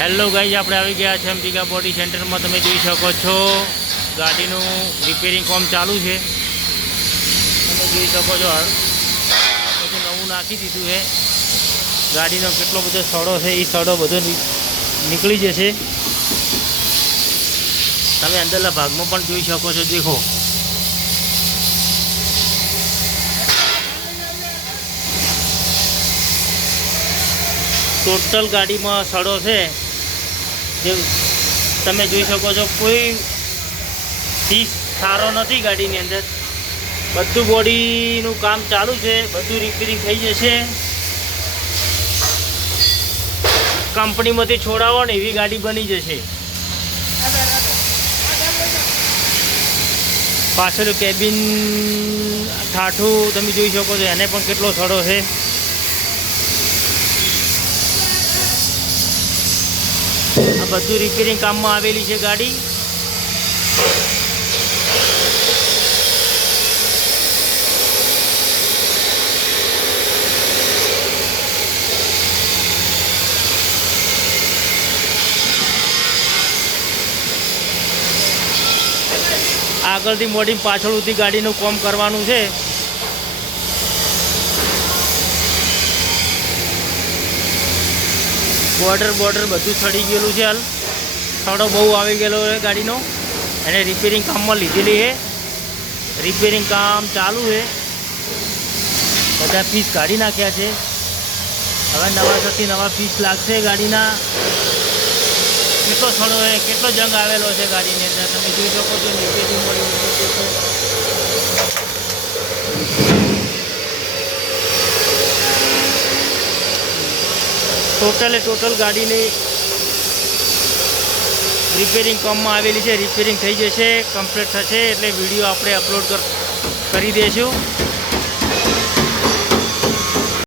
Hello guys, આપણે આવી ગયા છે અંબિકા બોડી સેન્ટરમાં. તમે જોઈ શકો છો ગાડીનું રિપેરિંગ કામ ચાલુ છે. તમે જોઈ શકો છો બધું નવું નાખી દીધું છે. ગાડીનો કેટલો બધો સડો છે, એ સડો બધો નીકળી જશે. તમે અંદરના ભાગમાં પણ જોઈ શકો છો. દેખો, ટોટલ ગાડીમાં સડો છે જે તમે જોઈ શકો છો. કોઈ પીસ સારો નથી ગાડીની અંદર. બધું બોડીનું કામ ચાલુ છે, બધું રિપેરિંગ થઈ જશે. કંપનીમાંથી છોડાવો ને એવી ગાડી બની જશે. પાછળ કેબિન ઠાઠું તમે જોઈ શકો છો, એને પણ કેટલો સડો છે. આ બધું રિપેરિંગ કામમાં આવેલી છે ગાડી. આગળથી મોડી પાછળથી ગાડીનું કામ કરવાનું છે. બોર્ડર બધું સડી ગયેલું છે. હાલ સડો બહુ આવી ગયેલો છે ગાડીનો. એને રિપેરિંગ કામમાં લીધેલી છે. રિપેરિંગ કામ ચાલુ છે. બધા પીસ કાઢી નાખ્યા છે. હવે નવા પીસ લાગશે ગાડીના. કેટલો સડો છે, કેટલો જંગ આવેલો છે ગાડીની અંદર. તમે જોઈ શકો છો રિપેરિંગ મળી. ટોટલ ગાડીની રિપેરિંગ કામમાં આવેલી છે. રિપેરિંગ થઈ જશે, કમ્પ્લીટ થશે એટલે વિડીયો આપણે અપલોડ કરી દઈશું.